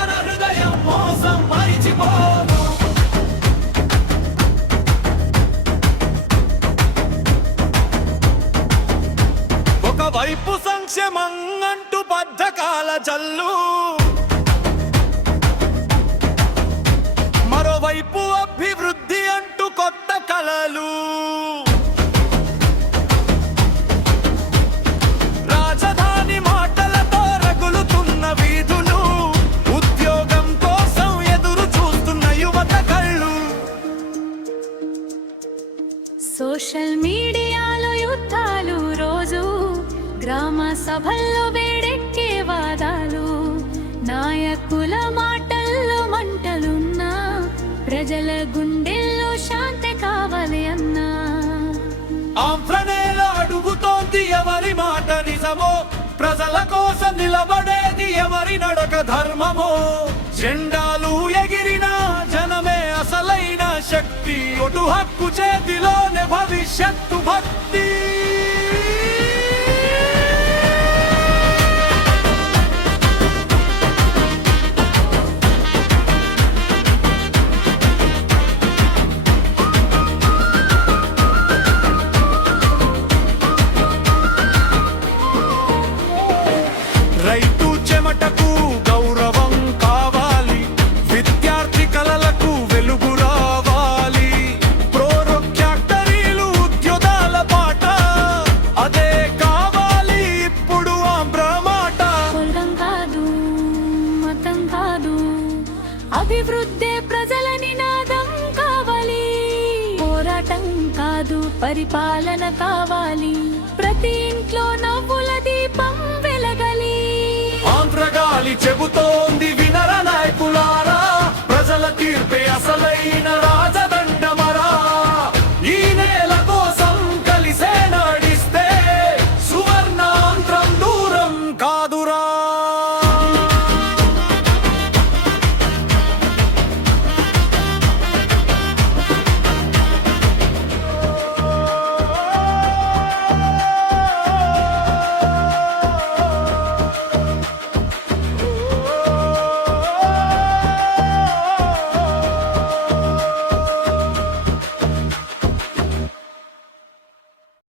జన హృదయం మోసం మరిచిపోదు. ఒకవైపు సంక్షేమం అంటూ బద్ధకాల జల్లు, మరోవైపు అభివృద్ధి అంటూ కొత్త కలలు. రాజధాని మాటలతో రగులుతున్న వీధులు, ఉద్యోగం కోసం ఎదురు చూస్తున్న యువత కళ్ళు. సోషల్ మీడియాలో యుద్ధాలు రోజు, గ్రామ సభల్లో వేడెక్కే వాదాలు, నాయకుల మాటల్లో మంటలున్నా ప్రజల గుండెల్లో శాంతి కావాలి అన్నా. ఆంధ్రనేల అడుగుతోంది ఎవరి మాట నిజమో, ప్రజల కోసం నిలబడేది ఎవరి నడక ధర్మమో. జెండాలు ఎగిరిన జనమే అసలైన శక్తి, ఒటు హక్కు చేతిలోనే భవిష్యత్తు భక్తి. రైతు చెమటకు గౌరవం కావాలి, విద్యార్థి కలలకు వెలుగు రావాలి. ప్రోరోక్యాక్టరీలు ఉద్యోగాల పాట అదే కావాలి ఇప్పుడు ఆంధ్ర మాట. కులం కాదు, మతం కాదు, అభివృద్ధి ప్రజల నినాదం కావాలి. పోరాటం కాదు, పరిపాలన కావాలి. ప్రతి ఇంట్లో నవ్వుల దీపం వెలగాలి. ఆంధ్ర గాలి చెబుతో